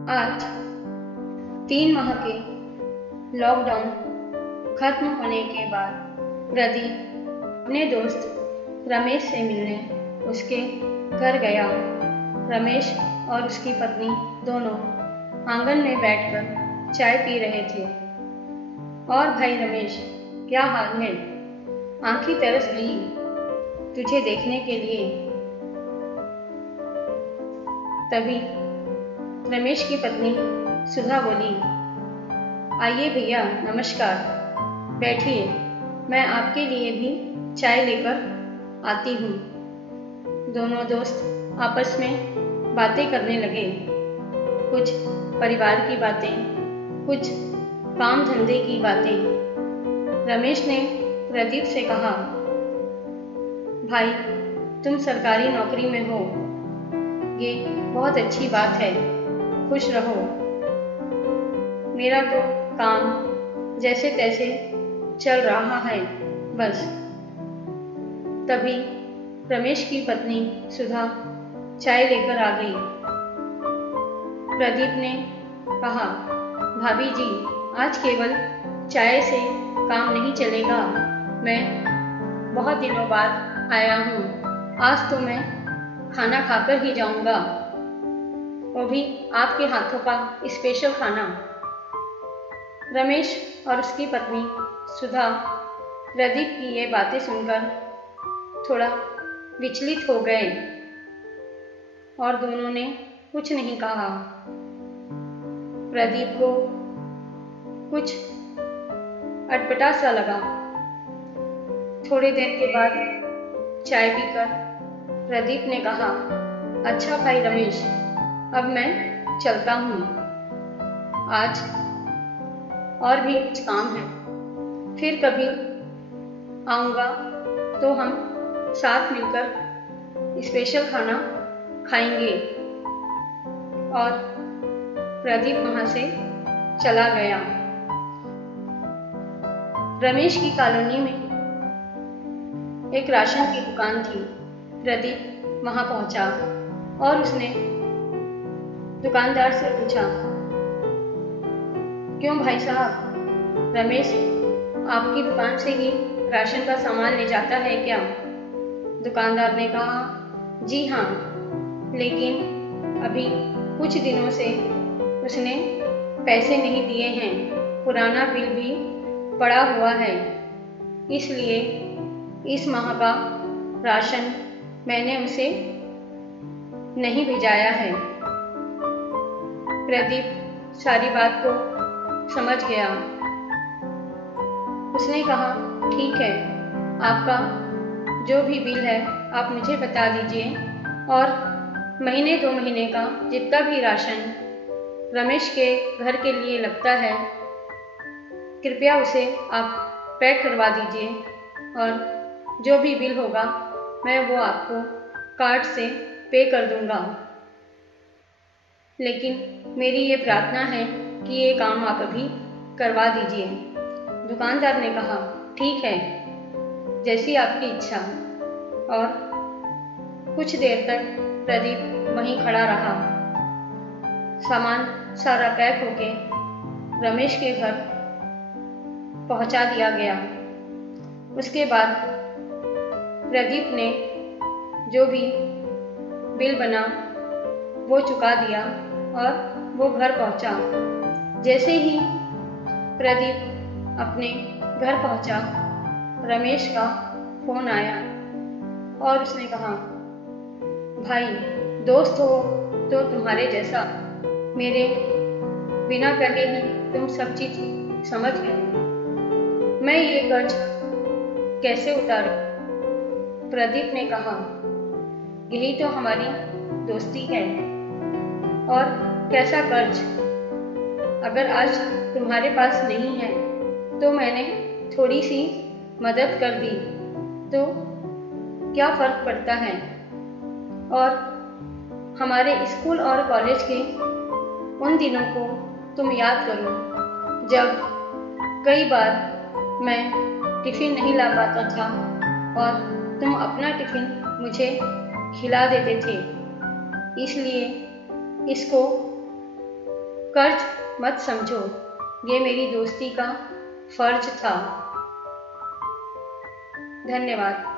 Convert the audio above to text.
आज 3 माह के लॉकडाउन खत्म होने के बाद प्रदीप अपने दोस्त रमेश से मिलने उसके घर गया। रमेश और उसकी पत्नी दोनों आंगन में बैठकर चाय पी रहे थे। और भाई रमेश, क्या हाल है? आंखें तरस गई तुझे देखने के लिए। तभी रमेश की पत्नी सुधा बोली, आइए भैया, नमस्कार, बैठिए, मैं आपके लिए भी चाय लेकर आती हूँ। दोनों दोस्त आपस में बातें करने लगे, कुछ परिवार की बातें, कुछ काम धंधे की बातें। रमेश ने प्रदीप से कहा, भाई तुम सरकारी नौकरी में हो, ये बहुत अच्छी बात है, खुश रहो। मेरा तो काम जैसे तैसे चल रहा है बस। तभी रमेश की पत्नी सुधा चाय लेकर आ गई। प्रदीप ने कहा, भाभी जी, आज केवल चाय से काम नहीं चलेगा, मैं बहुत दिनों बाद आया हूँ, आज तो मैं खाना खाकर ही जाऊंगा, वो भी आपके हाथों का स्पेशल खाना। रमेश और उसकी पत्नी सुधा प्रदीप की ये बातें सुनकर थोड़ा विचलित हो गए और दोनों ने कुछ नहीं कहा। प्रदीप को कुछ अटपटा सा लगा। थोड़ी देर के बाद चाय पीकर प्रदीप ने कहा, अच्छा भाई रमेश, अब मैं चलता हूँ, आज और भी कुछ काम है, फिर कभी आऊँगा तो हम साथ मिलकर स्पेशल खाना खाएंगे। और प्रदीप वहाँ से चला गया। रमेश की कॉलोनी में एक राशन की दुकान थी। प्रदीप वहाँ पहुँचा और उसने दुकानदार से पूछा, क्यों भाई साहब, रमेश आपकी दुकान से ही राशन का सामान ले जाता है क्या? दुकानदार ने कहा, जी हाँ, लेकिन अभी कुछ दिनों से उसने पैसे नहीं दिए हैं, पुराना बिल भी पड़ा हुआ है, इसलिए इस माह का राशन मैंने उसे नहीं भिजाया है। प्रदीप सारी बात को समझ गया। उसने कहा, ठीक है, आपका जो भी बिल है आप मुझे बता दीजिए और महीने 2 महीने का जितना भी राशन रमेश के घर के लिए लगता है, कृपया उसे आप पैक करवा दीजिए और जो भी बिल होगा मैं वो आपको कार्ड से पे कर दूंगा। लेकिन मेरी ये प्रार्थना है कि ये काम आप अभी करवा दीजिए। दुकानदार ने कहा, ठीक है, जैसी आपकी इच्छा। और कुछ देर तक प्रदीप वहीं खड़ा रहा। सामान सारा पैक होके रमेश के घर पहुंचा दिया गया। उसके बाद प्रदीप ने जो भी बिल बना वो चुका दिया और वो घर पहुंचा। जैसे ही प्रदीप अपने घर पहुंचा, रमेश का फोन आया और उसने कहा, भाई दोस्त हो तो तुम्हारे जैसा, मेरे बिना कहे ही तुम सब चीज समझ गए, मैं ये कर्ज कैसे उतारूं? प्रदीप ने कहा, यही तो हमारी दोस्ती है। और कैसा कर्ज? अगर आज तुम्हारे पास नहीं है तो मैंने थोड़ी सी मदद कर दी तो क्या फर्क पड़ता है? और हमारे स्कूल और कॉलेज के उन दिनों को तुम याद करो जब कई बार मैं टिफिन नहीं ला पाता था और तुम अपना टिफिन मुझे खिला देते थे, इसलिए इसको कर्ज मत समझो, ये मेरी दोस्ती का फर्ज था। धन्यवाद।